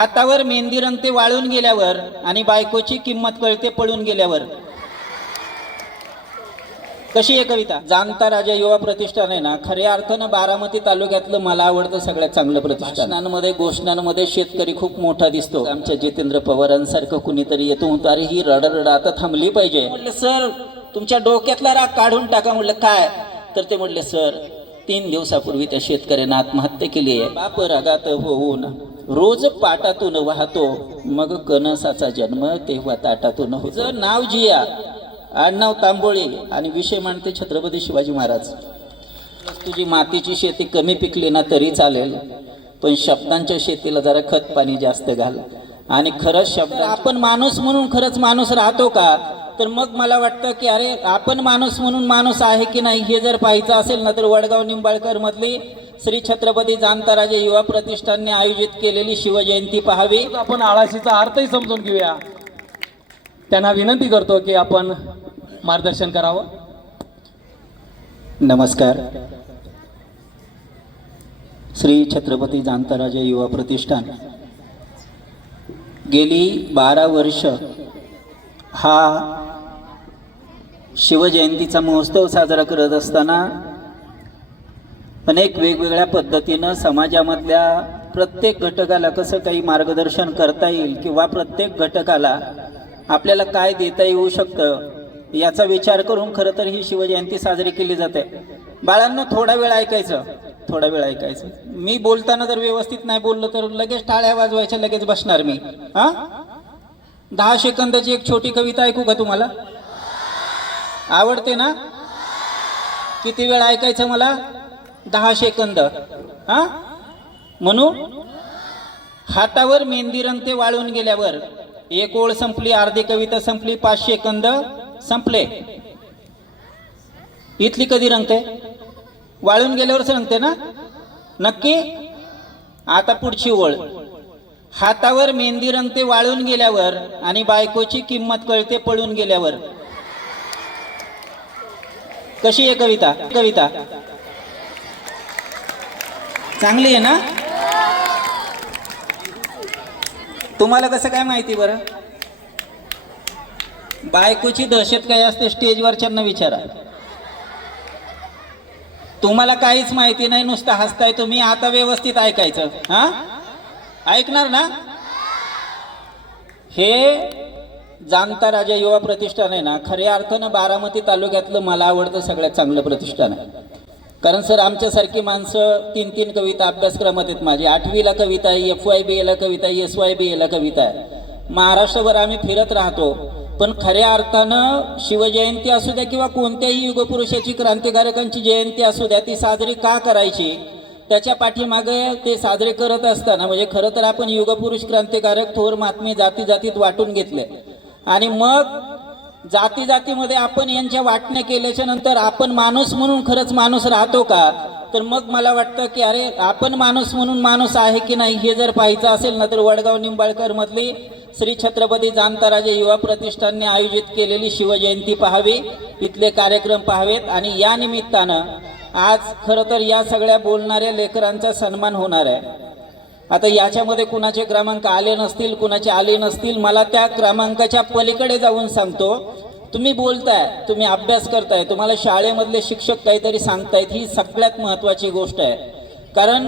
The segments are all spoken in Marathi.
हातावर मेहंदी रंगते वाळून गेल्यावर आणि बायकोची किंमत कळते पळून गेल्यावर. कशी आहे कविता? जाणता राजा युवा प्रतिष्ठान आहे ना खऱ्या अर्थानं बारामती तालुक्यातलं मला आवडतं सगळ्यात चांगलं प्रतिष्ठानांमध्ये घोषणांमध्ये शेतकरी खूप मोठा दिसतो. आमच्या जितेंद्र पवारांसारखं कुणीतरी येतो म्हणतो अरे ही रडरड आता थांबली पाहिजे. म्हटलं सर तुमच्या डोक्यातला राग काढून टाका. म्हटलं काय? तर ते म्हटले सर तीन दिवसापूर्वी त्या शेतकऱ्यानं आत्महत्या केली आहे. बाप रागात होऊन रोज पाटातून वाहतो. मग कणसाचा जन्म तेव्हा ताटातून होतो. नाव जिया. आडनाव तांबोळी. आणि विषय मांडते छत्रपती शिवाजी महाराज. तुझी मातीची शेती कमी पिकली ना तरी चालेल. पण शब्दांच्या शेतीला जरा खत पाणी जास्त घाल. आणि खरंच शब्द आपण माणूस म्हणून खरंच माणूस राहतो का? तर मग मला वाटतं की अरे आपण माणूस म्हणून माणूस आहे की नाही हे जर पाहायचं असेल ना तर वडगाव निंबाळकर मधली श्री छत्रपती जाणताराजे युवा प्रतिष्ठानने आयोजित केलेली शिवजयंती पाहावी. आपण आळाशीचा अर्थही समजून घेऊया. त्यांना विनंती करतो की आपण मार्गदर्शन करावं. नमस्कार. श्री छत्रपती जांताराजे युवा प्रतिष्ठान. गेली बारा वर्ष हा शिवजयंतीचा महोत्सव साजरा करत असताना अनेक वेगवेगळ्या पद्धतीनं समाजामधल्या प्रत्येक घटकाला कसं काही मार्गदर्शन करता येईल किंवा प्रत्येक घटकाला आपल्याला काय देता येऊ शकतं याचा विचार करून खरं तर ही शिवजयंती साजरी केली जाते. बाळांना थोडा वेळ ऐकायचं. थोडा वेळ ऐकायचं. मी बोलताना जर व्यवस्थित नाही बोललो तर लगेच टाळ्या वाजवायच्या लगेच बसणार मी. हा? दहा सेकंदाची एक छोटी कविता ऐकू का तुम्हाला? आवडते ना? किती वेळ ऐकायचं मला? दहा सेकंद हा? म्हणून हातावर मेहंदी रंगते वाळून गेल्यावर एक ओळ संपली अर्धी कविता संपली पाच सेकंद संपले. इथली कधी रंगते? वाळून गेल्यावरच रंगते ना? नक्की? आता पुढची ओळ. हातावर मेहंदी रंगते वाळून गेल्यावर आणि बायकोची किंमत कळते पळून गेल्यावर. कशी आहे कविता? कविता. चांगली आहे ना? तुम्हाला कसं काय माहिती बरं? बायकोची दहशत काय असते स्टेजवरच्यांना विचारा. तुम्हाला काहीच माहिती नाही नुसतं हसताय तुम्ही आता व्यवस्थित ऐकायचं. हा? ऐकणार ना? हे जाणता राजा युवा प्रतिष्ठान आहे ना खऱ्या अर्थानं बारामती तालुक्यातलं मला आवडतं सगळ्यात चांगलं प्रतिष्ठान आहे. कारण सर आमच्यासारखी माणसं तीन तीन कविता अभ्यासक्रमात आहेत माझी. आठवीला कविता आहे एफ वाय बी एला कविता आहे एस वाय बी एला कविता आहे. महाराष्ट्रभर आम्ही फिरत राहतो पण खऱ्या अर्थानं शिवजयंती असू द्या किंवा कोणत्याही युगपुरुषाची क्रांतिकारकांची जयंती असू द्या ती साजरी का करायची? त्याच्या पाठीमागे ते साजरे करत असताना म्हणजे खरं तर आपण युगपुरुष क्रांतिकारक थोर महात्मे जाती जातीत वाटून घेतले. आणि मग जाती जातीमध्ये आपण यांच्या वाटण्या केल्याच्यानंतर आपण माणूस म्हणून खरंच माणूस राहतो का? तर मग मला वाटतं की अरे आपण माणूस म्हणून माणूस आहे की नाही हे जर पाहायचं असेल ना तर वडगाव निंबाळकर मधली श्री छत्रपती जानताराजे युवा प्रतिष्ठानने आयोजित केलेली शिवजयंती पाहावी. इथले कार्यक्रम पाहावेत आणि या निमित्तानं आज खरं तर या सगळ्या बोलणाऱ्या लेकरांचा सन्मान होणार आहे. आता याच्यामध्ये कुणाचे क्रमांक आले नसतील कुणाचे आले नसतील मला त्या क्रमांकाच्या पलीकडे जाऊन सांगतो. तुम्ही बोलताय तुम्ही अभ्यास करताय तुम्हाला शाळेमधले शिक्षक काहीतरी सांगतायत ही सगळ्यात महत्त्वाची गोष्ट आहे. कारण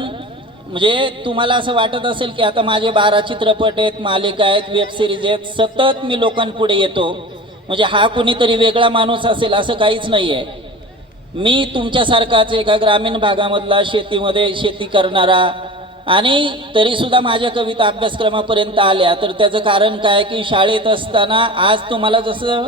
म्हणजे तुम्हाला असं वाटत असेल की आता माझे बारा चित्रपट आहेत मालिका आहेत वेब सिरीज आहेत सतत मी लोकांपुढे येतो. म्हणजे हा कुणीतरी वेगळा माणूस असेल असं काहीच नाही आहे मी तुमच्यासारखाच एका ग्रामीण भागामधला शेतीमध्ये शेती करणारा आणि तरीसुद्धा माझ्या कविता अभ्यासक्रमापर्यंत आल्या. तर त्याचं कारण काय की शाळेत असताना आज तुम्हाला जसं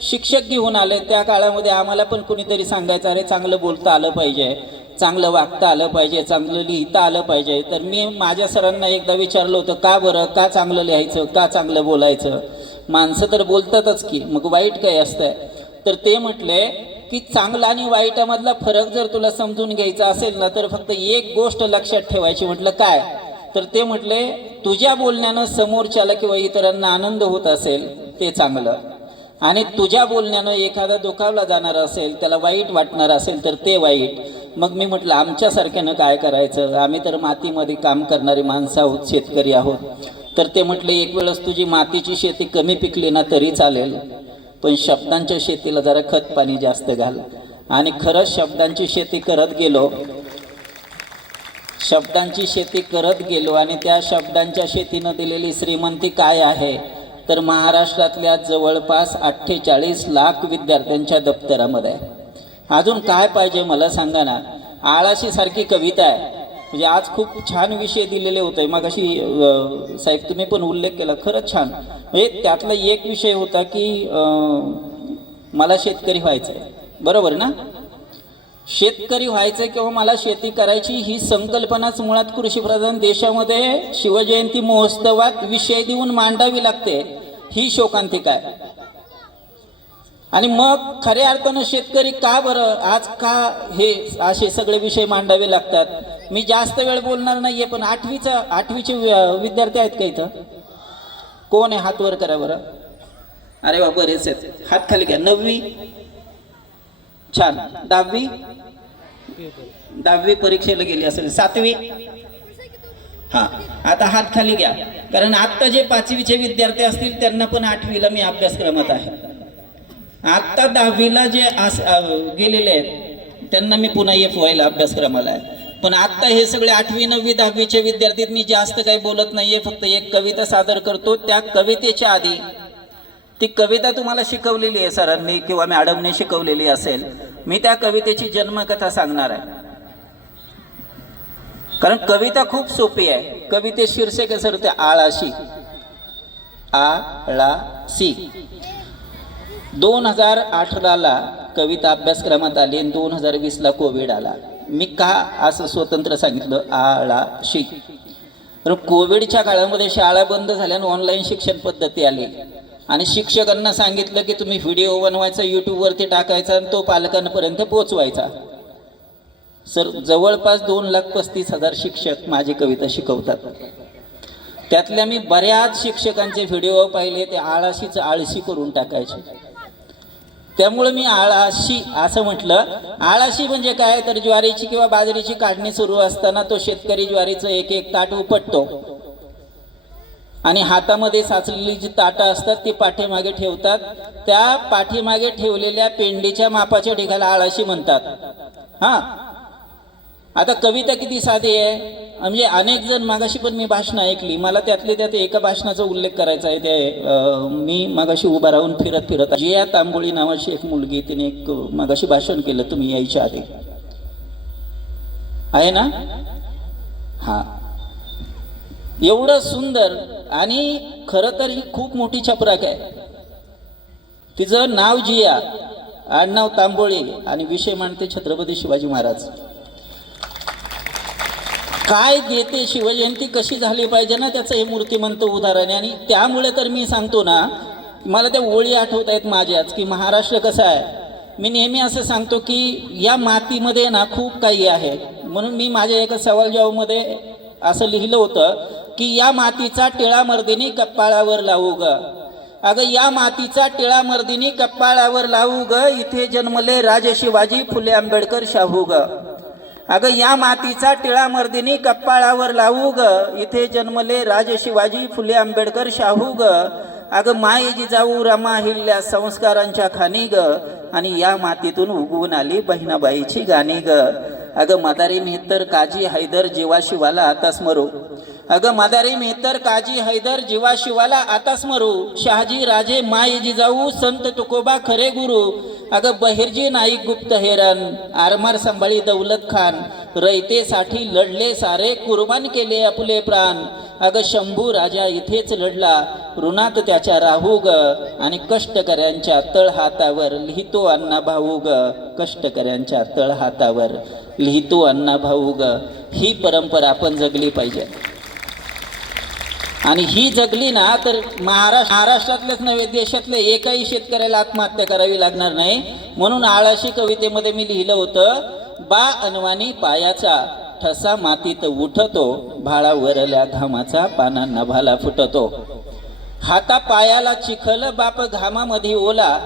शिक्षक घेऊन आले त्या काळामध्ये आम्हाला पण कुणीतरी सांगायचं अरे चांगलं बोलता आलं पाहिजे. चांगलं वागता आलं पाहिजे. चांगलं लिहिता आलं पाहिजे. तर मी माझ्या सरांना एकदा विचारलं होतं का बरं? का चांगलं लिहायचं? का चांगलं बोलायचं? माणसं तर बोलतातच की. मग वाईट काय असतंय? तर ते म्हटले की चांगला आणि वाईटामधला फरक जर तुला समजून घ्यायचा असेल ना तर फक्त एक गोष्ट लक्षात ठेवायची. म्हटलं काय? तर ते म्हटले तुझ्या बोलण्यानं समोरच्याला किंवा इतरांना आनंद होत असेल ते चांगलं. आणि तुझ्या बोलण्यानं एखादा दुखावला जाणार असेल त्याला वाईट वाटणार असेल तर ते वाईट. मग मी म्हटलं आमच्यासारख्यानं काय करायचं? आम्ही तर मातीमध्ये काम करणारी माणसं आहोत शेतकरी आहोत. तर ते म्हटले एक वेळेस तुझी मातीची शेती कमी पिकली ना तरी चालेल. पण शब्दांच्या शेतीला जरा खत पाणी जास्त घाल. आणि खरंच शब्दांची शेती करत गेलो शब्दांची शेती करत गेलो आणि त्या शब्दांच्या शेतीनं दिलेली श्रीमंती काय आहे? तर महाराष्ट्रातल्या जवळपास अठ्ठेचाळीस लाख विद्यार्थ्यांच्या दप्तरामध्ये. आहे अजून काय पाहिजे मला सांगा ना? आळाशी सारखी कविता आहे. म्हणजे आज खूप छान विषय दिलेले होते. मग अशी साहेब तुम्ही पण उल्लेख केला खरंच छान. म्हणजे त्यातला एक विषय होता की मला शेतकरी व्हायचं आहे बरोबर ना? शेतकरी व्हायचं किंवा मला शेती करायची ही संकल्पनाच मुळात कृषीप्रधान देशामध्ये शिवजयंती महोत्सवात विषय देऊन मांडावी लागते. ही शोकांतिका आहे. आणि मग खऱ्या अर्थानं शेतकरी का बरं? आज का हे असे सगळे विषय मांडावे लागतात? मी जास्त वेळ बोलणार नाहीये पण आठवीचा आठवीचे विद्यार्थी आहेत का इथं? कोण आहे हात वर करा बरं? अरे वा बरेच आहेत. हात खाली घ्या. नववी? छान. दहावी? दहावी परीक्षेला गेली असेल. सातवी? हा. आता हात खाली घ्या. कारण आत्ता जे पाचवीचे विद्यार्थी असतील त्यांना पण आठवीला मी अभ्यासक्रमात आहे. आत्ता दहावीला जे आस गेलेले आहेत त्यांना मी पुन्हा एफ व्हायला अभ्यासक्रमाला आहे. पण आत्ता हे सगळे आठवी नववी दहावीचे विद्यार्थी मी जास्त काही बोलत नाहीये फक्त एक कविता सादर करतो. त्या कवितेच्या आधी ती कविता तुम्हाला शिकवलेली आहे सरांनी किंवा मॅडमने शिकवलेली असेल. मी त्या कवितेची जन्मकथा सांगणार आहे. कारण कविता खूप सोपी आहे. कविते शीर्षक आहे सर ते आळाशी. आळाशी. दोन हजार अठराला कविता अभ्यासक्रमात आली आणि दोन हजार वीसला कोविड आला. मी का असं स्वतंत्र सांगितलं? आळाशी तर कोविडच्या काळामध्ये शाळा बंद झाल्यानं ऑनलाईन शिक्षण पद्धती आली. आणि शिक्षकांना सांगितलं की तुम्ही व्हिडिओ बनवायचा यूट्यूबवरती टाकायचा आणि तो पालकांपर्यंत पोचवायचा सर जवळपास दोन लाख पस्तीस हजार शिक्षक माझी कविता शिकवतात. त्यातल्या मी बऱ्याच शिक्षकांचे व्हिडिओ पाहिले ते आळाशीच आळशी करून टाकायचे. त्यामुळे मी आळाशी असं म्हटलं. आळाशी म्हणजे काय? तर ज्वारीची किंवा बाजरीची काढणी सुरू असताना तो शेतकरी ज्वारीचं एक एक ताट उपटतो. आणि हातामध्ये साचलेली जी ताटं असतात ती पाठीमागे ठेवतात. त्या पाठीमागे ठेवलेल्या पेंडीच्या मापाच्या ढिगाला आळाशी म्हणतात. हा? आता कविता किती साधी आहे? म्हणजे अनेक जण मागाशी पण मी भाषणं ऐकली. मला त्यातले त्यात एका भाषणाचा उल्लेख करायचा आहे. ते मी मागाशी उभा राहून फिरत फिरत जिया तांबोळी नावाची एक मुलगी तिने एक मागाशी भाषण केलं. तुम्ही यायच्या आधी. आहे ना? हा. एवढं सुंदर आणि खरं तर ही खूप मोठी छपराक आहे. तिचं नाव जिया आडनाव तांबोळी आणि विषय मांडते छत्रपती शिवाजी महाराज. काय घेते शिवजयंती कशी झाली पाहिजे ना त्याचं हे मूर्तिमंत उदाहरण आहे. आणि त्यामुळे तर मी सांगतो ना मला त्या ओळी आठवत आहेत माझ्याच की महाराष्ट्र कसं आहे. मी नेहमी असं सांगतो की या मातीमध्ये ना खूप काही आहे. म्हणून मी माझ्या एका सवाल जवाबमध्ये असं लिहिलं होतं की या मातीचा टिळा मर्दिनी कपाळावर लावू ग. अगं या मातीचा टिळा मर्दिनी कपाळावर लावू ग इथे जन्मले राजे शिवाजी फुले आंबेडकर शाहू ग. अगं या मातीचा टिळा मर्दिनी कप्पाळावर लावू ग. इथे जन्मले राज शिवाजी फुले आंबेडकर शाहू ग. अगं माई जिजाऊ रमा हिल्ल्या संस्कारांच्या खाणी ग. आणि या मातीतून उगवून आली बहिणाबाईची गाणी ग. अगं मदारी मेहतर काजी हैदर जीवा शिवाला आता स्मरू अगं मदारी मेहतर काजी हैदर जीवा शिवाला आता स्मरू शहाजी राजे माय जिजाऊ संत तुकोबा खरे गुरु. अगं बहिर्जी नाईक गुप्त हेरन आरमार संभाळी दौलत खान. रयतेसाठी लढले सारे कुर्बान केले आपले प्राण. अगं शंभू राजा इथेच लढला. ऋणात त्याच्या राहू ग आणि कष्टकऱ्यांच्या तळ हातावर लिहितो अण्णा भाऊ ग कष्टकऱ्यांच्या तळ हातावर लिहितो अण्णा भाऊ ग ही परंपरा आपण जगली पाहिजे. आणि ही जगली ना तर महाराष्ट्र महाराष्ट्रातल्याच नव्हे देशातल्या एकाही शेतकऱ्याला आत्महत्या करावी लागणार नाही. म्हणून आळाशी कवितेमध्ये मी लिहिलं होतं बा अनवानी पायाचा ठसा मातीत उठतो भाळा वरल्या घामाचा पानांना भाला फुटतो. हाता पायाला चिखल बाप घामामध्ये ओला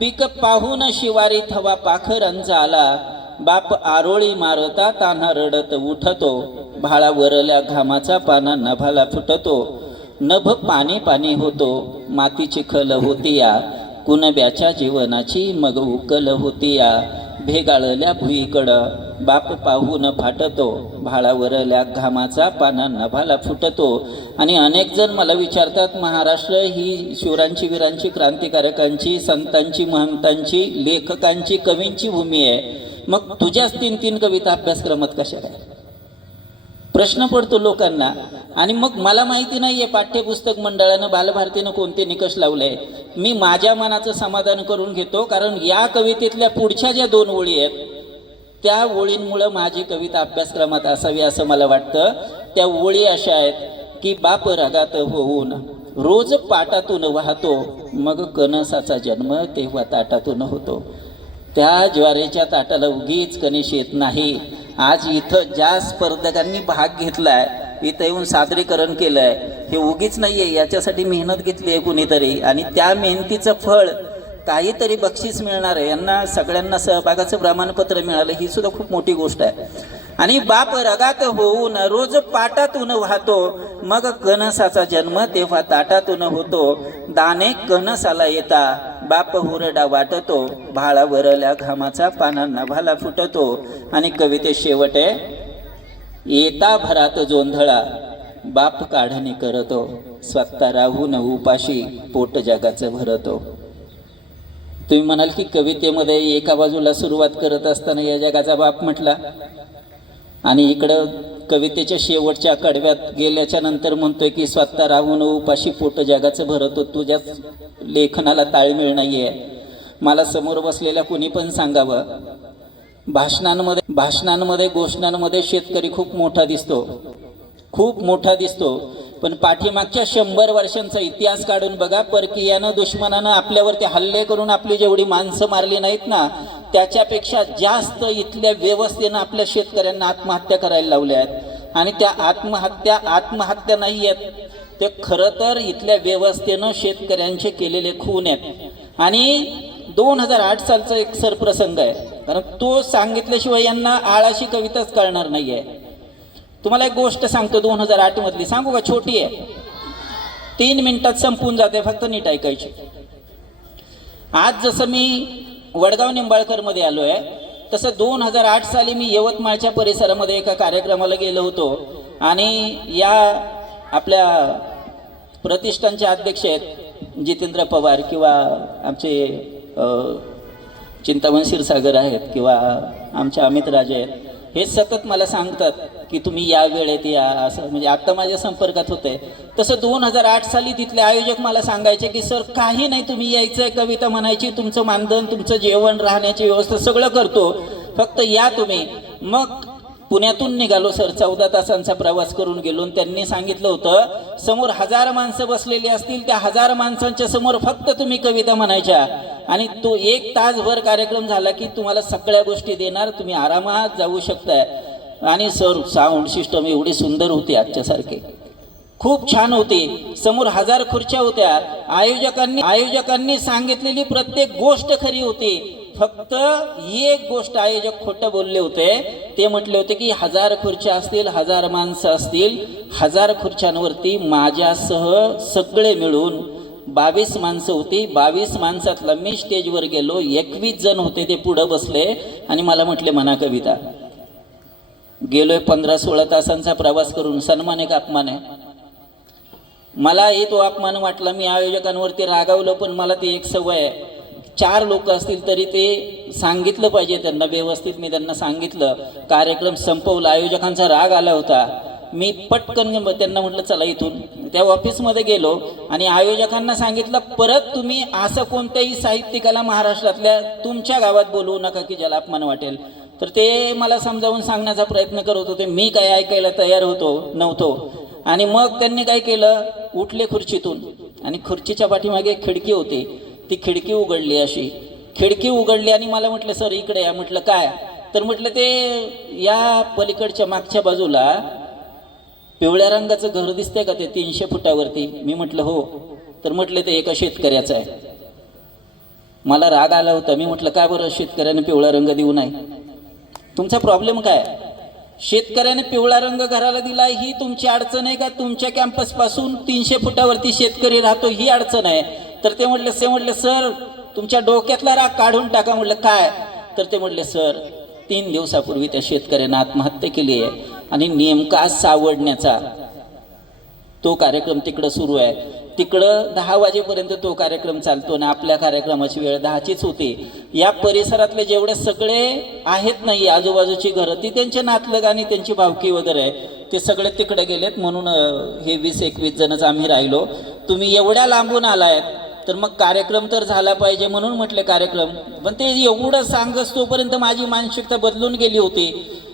पीक पाहून शिवारी थवा पाखरांचा आला बाप आरोळी मारता तान्हा रडत उठतो. भाळा वरल्या घामाचा पाना नभाला फुटतो. नभ पाणी पाणी होतो. मातीची खल होती या कुणब्याच्या जीवनाची मग उकल होती या भेगाळल्या भुईकडं बाप पाहून फाटतो. भाळावरल्या घामाचा पाना नभाला फुटतो. आणि अनेक जण मला विचारतात महाराष्ट्र ही शिवरांची वीरांची क्रांतिकारकांची संतांची महंतांची लेखकांची कवींची भूमी आहे. मग तुझ्याच तीन तीन कविता अभ्यासक्रमात कशा काय? प्रश्न पडतो लोकांना. आणि मग मला माहिती नाही आहे पाठ्यपुस्तक मंडळानं बालभारतीनं कोणते निकष लावले मी माझ्या मनाचं समाधान करून घेतो कारण या कवितेतल्या पुढच्या ज्या दोन ओळी आहेत त्या ओळींमुळं माझी कविता अभ्यासक्रमात असावी असं मला वाटतं. त्या ओळी अशा आहेत की बाप रगात होऊन रोज पाटातून वाहतो मग कणसाचा जन्म तेव्हा ताटातून होतो. त्या ज्वारीच्या ताटाला उगीच कणेश येत नाही. आज इथं ज्या स्पर्धकांनी भाग घेतलाय इथं येऊन सादरीकरण केलंय हे उगीच नाही आहे याच्यासाठी मेहनत घेतली आहे कुणीतरी आणि त्या मेहनतीचं फळ काहीतरी बक्षीस मिळणार आहे. यांना सगळ्यांना सहभागाचं प्रमाणपत्र मिळालं ही सुद्धा खूप मोठी गोष्ट आहे. आणि बाप रगात होऊन रोज पाटातून वाहतो मग कणसाचा जन्म तेव्हा ताटातून होतो. दाने कणसाला येता बाप हुरडा वाटतो भाळा वरल्या घामाचा पाना नभाला फुटतो. आणि कविते शेवट आहे येता भरात जोंधळा बाप काढणे करतो स्वतः राहून उपाशी पोट जगाचं भरतो. तुम्ही म्हणाल की कवितेमध्ये एका बाजूला सुरुवात करत असताना या जगाचा बाप म्हटला आणि इकडं कवितेच्या शेवटच्या कडव्यात गेल्याच्यानंतर म्हणतोय की स्वतः राहून उपाशी पोट जगाचं भरतो तुझ्याच लेखनाला ताळमेळ नाही आहे मला समोर बसलेल्या कुणी पण सांगावं. भाषणांमध्ये भाषणांमध्ये घोषणांमध्ये शेतकरी खूप मोठा दिसतो. खूप मोठा दिसतो. पण पाठीमागच्या शंभर वर्षांचा इतिहास काढून बघा परकीयानं दुश्मनानं आपल्यावरती हल्ले करून आपली जेवढी माणसं मारली नाहीत ना त्याच्यापेक्षा जास्त इथल्या व्यवस्थेनं आपल्या शेतकऱ्यांना आत्महत्या करायला लावल्या आहेत. आणि त्या आत्महत्या आत्महत्या नाही आहेत ते खरं तर इथल्या व्यवस्थेनं शेतकऱ्यांचे केलेले खून आहेत. आणि दोन हजार आठ सालचा एक सरप्रसंग आहे. कारण तो सांगितल्याशिवाय यांना आळाशी कविताच कळणार नाही आहे तुम्हाला एक गोष्ट सांगतो दोन हजार आठ मधली. सांगू का? छोटी आहे. तीन मिनिटात संपून जाते फक्त नीट ऐकायची. आज जसं मी वडगाव निंबाळकरमध्ये आलो आहे तसं दोन हजार आठ साली मी यवतमाळच्या परिसरामध्ये एका कार्यक्रमाला गेलो होतो. आणि या आपल्या प्रतिष्ठानचे अध्यक्ष आहेत जितेंद्र पवार किंवा आमचे चिंतामण क्षीरसागर आहेत किंवा आमचे अमित राजे आहेत हे सतत मला सांगतात की तुम्ही या वेळेत या असं म्हणजे आत्ता माझ्या संपर्कात होते तसं दोन हजार आठ साली तिथले आयोजक मला सांगायचे की सर काही नाही तुम्ही यायचं आहे कविता म्हणायची तुमचं मानधन तुमचं जेवण राहण्याची व्यवस्था सगळं करतो. फक्त या तुम्ही. मग पुण्यातून निघालो सर. चौदा तासांचा प्रवास करून गेलो त्यांनी सांगितलं होतं समोर हजार माणसं बसलेली असतील त्या हजार माणसांच्या समोर फक्त तुम्ही कविता म्हणायच्या. आणि तो एक तासभर कार्यक्रम झाला की तुम्हाला सगळ्या गोष्टी देणार तुम्ही आरामात जाऊ शकताय. आणि सर साऊंड सिस्टम एवढी सुंदर होती आजच्यासारखे. खूप छान होती. समोर हजार खुर्च्या होत्या. आयोजकांनी आयोजकांनी सांगितलेली प्रत्येक गोष्ट खरी होती. फक्त एक गोष्ट आयोजक खोटं बोलले होते. ते म्हटले होते की हजार खुर्च्या असतील हजार माणसं असतील. हजार खुर्च्यांवरती माझ्यासह सगळे मिळून बावीस माणसं होती. बावीस माणसातला मी स्टेजवर गेलो. एकवीस जण होते ते पुढं बसले आणि मला म्हटले म्हणा कविता गेलोय पंधरा सोळा तासांचा प्रवास करून सन्मान एक अपमान? आहे मलाही तो अपमान वाटला मी आयोजकांवरती रागावलं पण मला ती एक सवय आहे. चार लोक असतील तरी ते सांगितलं पाहिजे त्यांना व्यवस्थित मी त्यांना सांगितलं. कार्यक्रम संपवला आयोजकांचा राग आला होता. मी पटकन त्यांना म्हटलं चला इथून. त्या ऑफिसमध्ये गेलो आणि आयोजकांना सांगितलं परत तुम्ही असं कोणत्याही साहित्यिकाला महाराष्ट्रातल्या तुमच्या गावात बोलवू नका की ज्याला अपमान वाटेल. तर ते मला समजावून सांगण्याचा प्रयत्न करत होते मी काय ऐकायला तयार होतो नव्हतो. आणि मग त्यांनी काय केलं? उठले खुर्चीतून. आणि खुर्चीच्या पाठीमागे खिडकी होती. ती खिडकी उघडली अशी. खिडकी उघडली आणि मला म्हटलं सर इकडे या. म्हटलं काय? तर म्हटलं ते या पलीकडच्या मागच्या बाजूला पिवळ्या रंगाचं घर दिसतंय का ते तीनशे फुटावरती? मी म्हटलं हो. तर म्हटलं ते एका शेतकऱ्याचं आहे. मला राग आला होता. मी म्हटलं काय बरं? शेतकऱ्याने पिवळा रंग देऊ नाही तुमचा प्रॉब्लेम काय? शेतकऱ्याने पिवळा रंग घराला दिला ही तुमची अडचण आहे का? तुमच्या कॅम्पसपासून तीनशे फुटावरती शेतकरी राहतो ही अडचण आहे. तर ते म्हटले से म्हटले सर तुमच्या डोक्यातला राग काढून टाका. म्हटलं काय? तर ते म्हटले सर तीन दिवसापूर्वी त्या शेतकऱ्यानं आत्महत्या केली आहे आणि नेमका सावडण्याचा तो कार्यक्रम तिकडं सुरू आहे. तिकडं दहा वाजेपर्यंत तो कार्यक्रम चालतो आणि आपल्या कार्यक्रमाची वेळ दहाचीच होती. या परिसरातले जेवढे सगळे आहेत नाही आजूबाजूची घरं ती त्यांचे नातलग आणि त्यांची भावकी वगैरे आहे. ते सगळे तिकडे गेलेत. म्हणून हे वीस एकवीस जणच आम्ही राहिलो. तुम्ही एवढ्या लांबून आलायत तर मग कार्यक्रम तर झाला पाहिजे म्हणून म्हटले कार्यक्रम. पण ते एवढं सांगस तोपर्यंत माझी मानसिकता बदलून गेली होती.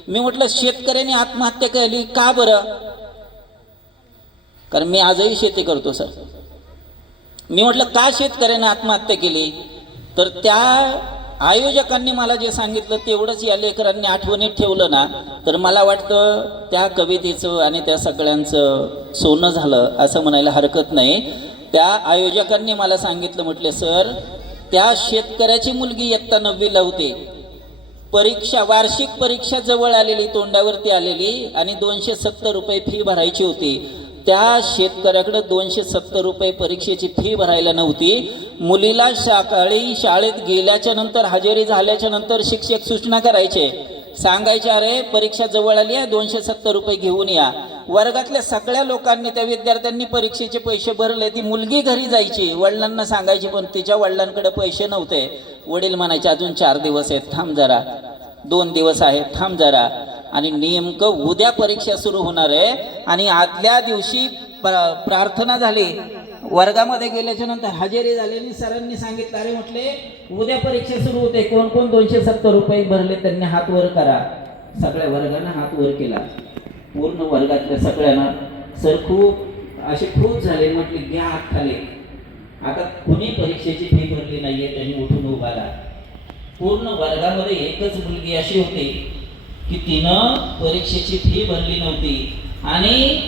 मी म्हटलं शेतकऱ्यांनी आत्महत्या केली का बरं? कारण मी आजही शेती करतो सर. मी म्हटलं का शेतकऱ्याने आत्महत्या केली? तर त्या आयोजकांनी मला जे सांगितलं तेवढंच या लेकरांनी आठवणीत ठेवलं ना तर मला वाटतं त्या कवितेचं आणि त्या सगळ्यांचं सोनं झालं असं म्हणायला हरकत नाही. त्या आयोजकांनी मला सांगितलं म्हटले सर त्या शेतकऱ्याची मुलगी इयत्ता नववीला लावते परीक्षा वार्षिक परीक्षा जवळ आलेली तोंडावरती आलेली आणि दोनशे सत्तर रुपये फी भरायची होती. त्या शेतकऱ्याकडं दोनशे सत्तर रुपये परीक्षेची फी भरायला नव्हती. मुलीला सकाळी शाळेत गेल्याच्यानंतर हजेरी झाल्याच्यानंतर शिक्षक सूचना करायचे. सांगायचे अरे परीक्षा जवळ आली आहे दोनशे सत्तर रुपये घेऊन या. वर्गातल्या सगळ्या लोकांनी त्या विद्यार्थ्यांनी परीक्षेचे पैसे भरले. ती मुलगी घरी जायची. वडिलांना सांगायची पण तिच्या वडिलांकडे पैसे नव्हते. वडील म्हणायचे अजून चार दिवस आहेत थांब जरा. दोन दिवस आहेत थांब जरा. आणि नेमकं उद्या परीक्षा सुरू होणार आहे आणि आदल्या दिवशी प्रार्थना झाली. वर्गामध्ये गेल्याच्यानंतर हजेरी झालेली सरांनी सांगितलं अरे म्हटले उद्या परीक्षा सुरू होते. कोण कोण दोनशे सत्तर रुपये भरले त्यांनी हात वर करा. सगळ्या वर्गानं हात वर केला. पूर्ण वर्गातल्या सगळ्यांना सर खूप असे खूप झाले. म्हटले घ्या हात खाली. आता कुणी परीक्षेची फी भरली नाहीये त्यांनी उठून उभा पूर्ण वर्गामध्ये एकच मुलगी अशी होती की तिनं परीक्षेची फी भरली नव्हती. आणि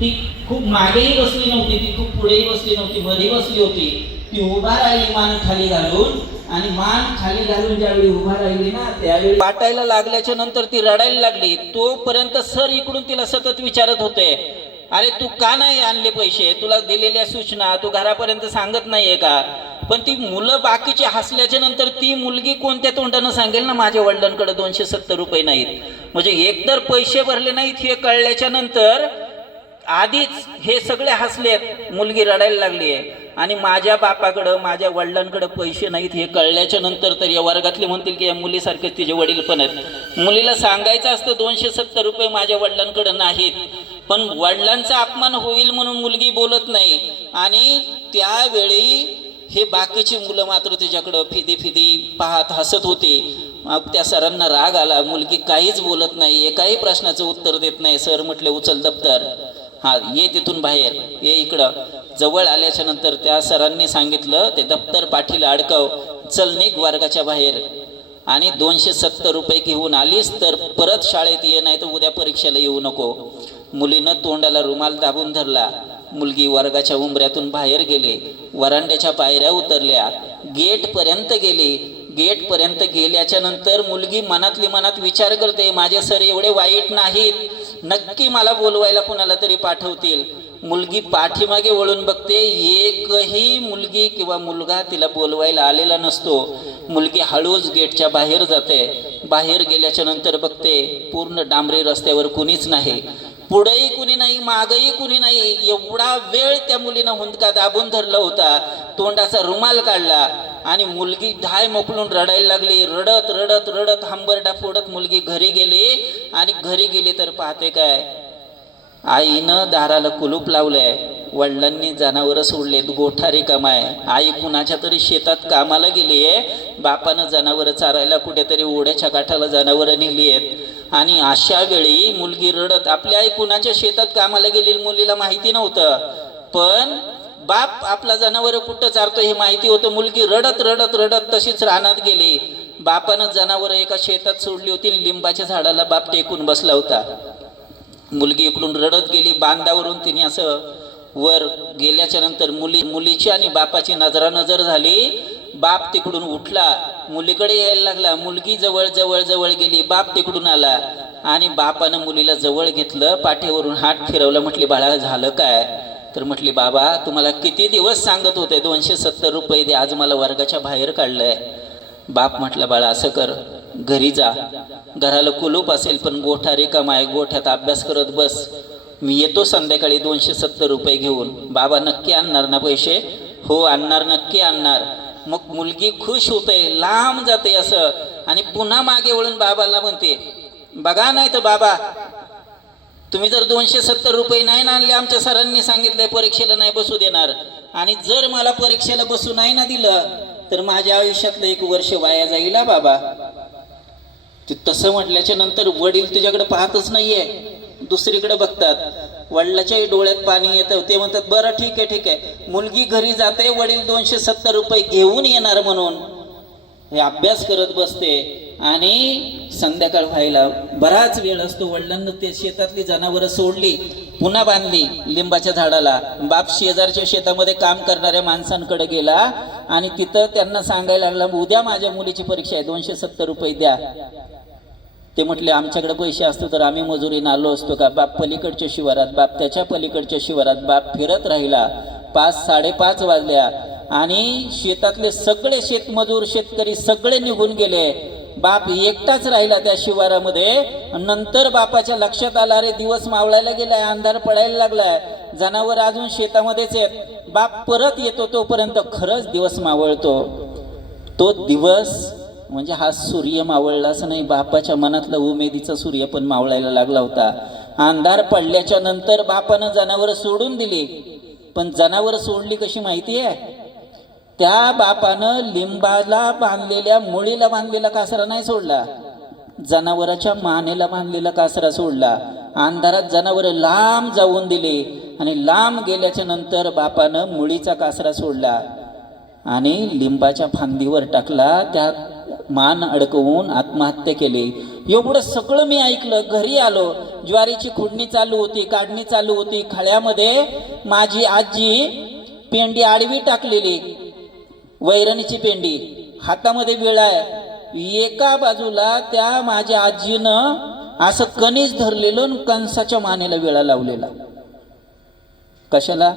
ती खूप मागेही बसली नव्हती ती खूप पुढेही बसली नव्हती मध्ये बसली होती. ती उभा राहिली मान खाली घालून आणि मान खाली घालून ज्यावेळी उभा राहिली ना त्यावेळी वाटायला लागल्याच्या नंतर ती रडायला लागली. तोपर्यंत सर इकडून तिला सतत विचारत होते अरे तू का नाही आणले पैसे? तुला दिलेल्या सूचना तू घरापर्यंत सांगत नाहीये का? पण ती मुलं बाकीची हसल्याच्या नंतर ती मुलगी कोणत्या तोंडानं सांगेल ना माझ्या वडिलांकडे दोनशे सत्तर रुपये नाहीत? म्हणजे एकतर पैसे भरले नाहीत हे कळल्याच्या नंतर आधीच हे सगळे हसलेत मुलगी रडायला लागली आहे. आणि माझ्या बापाकडं माझ्या वडिलांकडं पैसे नाहीत हे कळल्याच्या नंतर तर या वर्गातले म्हणतील की या मुलीसारखेच तिचे वडील पण आहेत. मुलीला सांगायचं असतं दोनशे सत्तर रुपये माझ्या वडिलांकडं नाहीत. पण वडिलांचा अपमान होईल म्हणून मुलगी बोलत नाही. आणि त्यावेळी हे बाकीची मुलं मात्र तिच्याकडं फिदी फिदी पाहत हसत होते. मग त्या सरांना राग आला. मुलगी काहीच बोलत नाही. एकाही प्रश्नाचं उत्तर देत नाही. सर म्हटले उचल दप्तर. हा ये तिथून बाहेर. ये इकडं. जवळ आल्याच्यानंतर त्या सरांनी सांगितलं ते दप्तर पाठीला अडकव. चल निघ वर्गाच्या बाहेर. आणि दोनशे सत्तर रुपये घेऊन आलीस तर परत शाळेत ये नाही तर उद्या परीक्षेला येऊ नको. मुलीनं तोंडाला रुमाल दाबून धरला. मुलगी वर्गाच्या उंबऱ्यातून बाहेर गेली. वरांड्याच्या पायऱ्या उतरल्या. गेटपर्यंत गेली. गेटपर्यंत गेल्याच्यानंतर मुलगी मनातली मनात विचार करते माझे सर एवढे वाईट नाहीत. नक्की मला बोलवायला कुणाला तरी पाठवतील. मुलगी पाठीमागे वळून बघते एकही मुलगी किंवा मुलगा तिला बोलवायला आलेला नसतो. मुलगी हळूच गेटच्या बाहेर जाते. बाहेर गेल्याच्यानंतर बघते पूर्ण डांबरी रस्त्यावर कुणीच नाही. पुढेही कुणी नाही मागही कुणी नाही एवढा वेळ त्या मुलीनं हुंदका दाबून धरला होता. तोंडाचा रुमाल काढला आणि मुलगी ढाय मोकलून रडायला लागली. रडत रडत रडत हंबरडा फोडत मुलगी घरी गेली आणि घरी गेली तर पाहते काय? आईनं दाराला कुलूप लावलंय. वडिलांनी जनावरं सोडलेत. गोठारी कमाय. आहे आई कुणाच्या तरी शेतात कामाला गेली आहे बापानं जनावरं चारायला कुठेतरी ओढ्याच्या काठाला जनावरं नेली आहेत आणि अशा वेळी मुलगी रडत आपल्या आई कुणाच्या शेतात कामाला गेलेली मुलीला माहिती नव्हतं. पण बाप आपला जनावरं कुठं चारतो हे माहिती होतं. मुलगी रडत रडत रडत तशीच रानात गेली. बापानं जनावरं एका शेतात सोडली होती लिंबाच्या झाडाला बाप टेकून बसला होता. मुलगी इकडून रडत गेली. बांधावरून तिने असं वर गेल्याच्यानंतर मुली मुलीची आणि बापाची नजरानजर झाली. बाप तिकडून उठला मुलीकडे यायला लागला. मुलगी जवळ जवळ जवळ गेली बाप तिकडून आला. आणि बापानं मुलीला जवळ घेतलं पाठीवरून हात फिरवला म्हटली बाळा झालं काय? तर म्हटली बाबा तुम्हाला किती दिवस सांगत होते दोनशे सत्तर रुपये दे आज मला वर्गाच्या बाहेर काढलंय. बाप म्हटलं बाळा असं कर घरी जा. घराला कुलूप असेल पण गोठा रिकामा आहे गोठ्यात अभ्यास करत बस. मी येतो संध्याकाळी दोनशे सत्तर रुपये घेऊन. बाबा नक्की आणणार ना पैसे? हो आणणार नक्की आणणार. मग मुलगी खुश होते लांब जाते असं. आणि पुन्हा मागे वळून बाबाला म्हणते बघा नाही तर बाबा तुम्ही जर दोनशे सत्तर रुपये नाही ना आणले आमच्या सरांनी सांगितलंय परीक्षेला नाही बसू देणार. आणि जर मला परीक्षेला बसू नाही ना दिलं तर माझ्या आयुष्यातलं एक वर्ष वाया जाईल हा बाबा. ते तसं म्हटल्याच्या नंतर वडील तुझ्याकडे पाहतच नाहीये. दुसरीकडे बघतात. वडिलाच्याही डोळ्यात पाणी येतं. ते म्हणतात बरं ठीक आहे ठीक आहे. मुलगी घरी जाते वडील दोनशे सत्तर रुपये घेऊन येणार म्हणून. हे अभ्यास करत बसते. आणि संध्याकाळ व्हायला बराच वेळ असतो. वडिलांना ते शेतातली जनावरं सोडली पुन्हा बांधली लिंबाच्या झाडाला. बाप शेजारच्या शेतामध्ये काम करणाऱ्या माणसांकडे गेला आणि तिथं त्यांना सांगायला लागला उद्या माझ्या मुलीची परीक्षा आहे दोनशे सत्तर रुपये द्या. ते म्हटले आमच्याकडे पैसे असतो तर आम्ही मजुरीनं आलो असतो का? बाप पलीकडच्या शिवारात बाप त्याच्या पलीकडच्या शिवारात बाप फिरत राहिला. पाच साडेपाच वाजल्या आणि शेतातले सगळे शेतमजूर शेतकरी सगळे निघून गेले. बाप एकटाच राहिला त्या शिवारामध्ये. नंतर बापाच्या लक्षात आला रे दिवस मावळायला गेलाय अंधार पडायला लागलाय. जनावर अजून शेतामध्येच आहेत. बाप परत येतो तोपर्यंत खरंच दिवस मावळतो. तो दिवस म्हणजे हा सूर्य मावळला असं नाही. बापाच्या मनातला उमेदीचा सूर्य पण मावळायला लागला होता. अंधार पडल्याच्या नंतर बापानं जनावर सोडून दिली. पण जनावर सोडली कशी माहिती आहे? त्या बापानं लिंबाला बांधलेल्या मुळीला बांधलेला कासरा नाही सोडला. जनावराच्या मानेला बांधलेला कासरा सोडला. अंधारात जनावर लांब जाऊन दिले आणि लांब गेल्याच्यानंतर बापानं मुळीचा कासरा सोडला आणि लिंबाच्या फांदीवर टाकला. त्या मान अडकवून आत्महत्या केली. एवढं सगळं मी ऐकलं घरी आलो. ज्वारीची खुडणी चालू होती काढणी चालू होती. खळ्यामध्ये माझी आजी पेंडी आडवी टाकलेली वैरणीची पेंडी. हातामध्ये वेळ आहे. एका बाजूला त्या माझ्या आजीनं असं कणीस धरलेलं आणि कंसाच्या मानेला वेळा लावलेला. कशाला?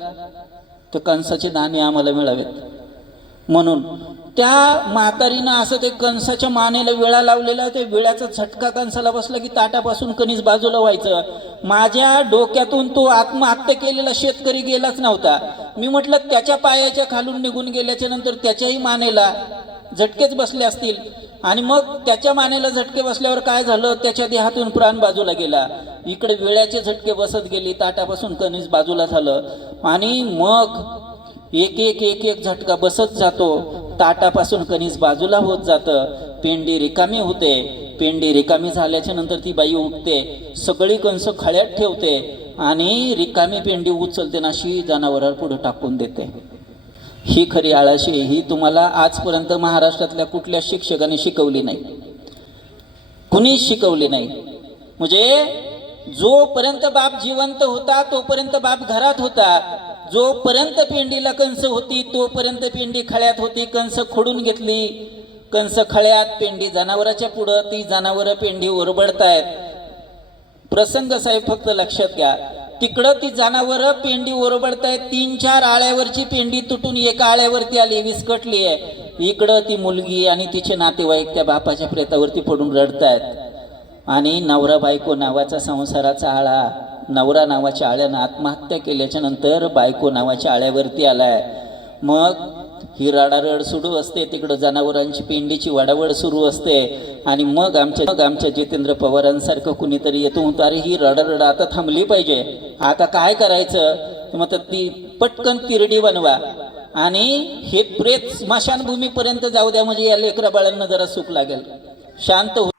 तर कंसाचे दाणे आम्हाला मिळावेत. म्हणून त्या म्हातारीनं असं ते कंसाच्या मानेला विळा लावलेला ते विळ्याचा झटका कंसाला बसला की ताटापासून कणीस बाजूला व्हायचं. माझ्या डोक्यातून तो आत्महत्या केलेला शेतकरी गेलाच नव्हता. मी म्हटलं त्याच्या पायाच्या खालून निघून गेल्याच्यानंतर त्याच्याही मानेला झटकेच बसले असतील. आणि मग त्याच्या मानेला झटके बसल्यावर काय झालं? त्याच्या देहातून प्राण बाजूला गेला. इकडे विळ्याचे झटके बसत गेली ताटापासून कणीस बाजूला झालं. आणि मग एक एक एक एक झटका बसत जातो. ताटापासून कणीस बाजूला होत जातं. पेंडी रिकामी होते. पेंडी रिकामी झाल्याच्यानंतर ती बाई उठते. सगळी कणस खळ्यात ठेवते आणि रिकामी पेंडी उचलते नाशी जनावरावर पुढे टाकून देते. ही खरी आळाशी ही तुम्हाला आजपर्यंत महाराष्ट्रातल्या कुठल्या शिक्षकाने शिकवली नाही. कुणीच शिकवली नाही. म्हणजे जोपर्यंत बाप जिवंत होता तोपर्यंत बाप घरात होता. जोपर्यंत पेंडीला कंस होती तोपर्यंत पेंडी खळ्यात होती कंस खोडून घेतली. कंस खळ्यात पेंडी जनावराच्या पुढं ती जनावरं पेंडी ओरबडतायत. प्रसंग साहेब फक्त लक्षात घ्या. तिकडं ती जनावरं पेंडी ओरबडतायत तीन चार आळ्यावरची पेंडी तुटून एका आळ्यावरती आली विस्कटली आहे. इकडं ती मुलगी आणि तिचे नातेवाईक त्या बापाच्या प्रेतावरती पडून रडतायत. आणि नवरा बायको नावाचा संसाराचा आळा. नवरा नावाच्या आळ्यानं आत्महत्या केल्याच्यानंतर बायको नावाच्या आळ्यावरती आलाय. मग ही रडारड सुरू असते तिकडं जनावरांची पेंडीची वडावड सुरू असते आणि मग आमच्या मग आमच्या जितेंद्र पवारांसारखं कुणीतरी येतो म्हणतो अरे ही रडारड आता थांबली पाहिजे. आता काय करायचं? तर मग ती पटकन तिरडी बनवा. आणि हे प्रेत स्मशानभूमीपर्यंत जाऊ द्या म्हणजे या लेकरा बाळांना जरा सुख लागेल. शांत हो.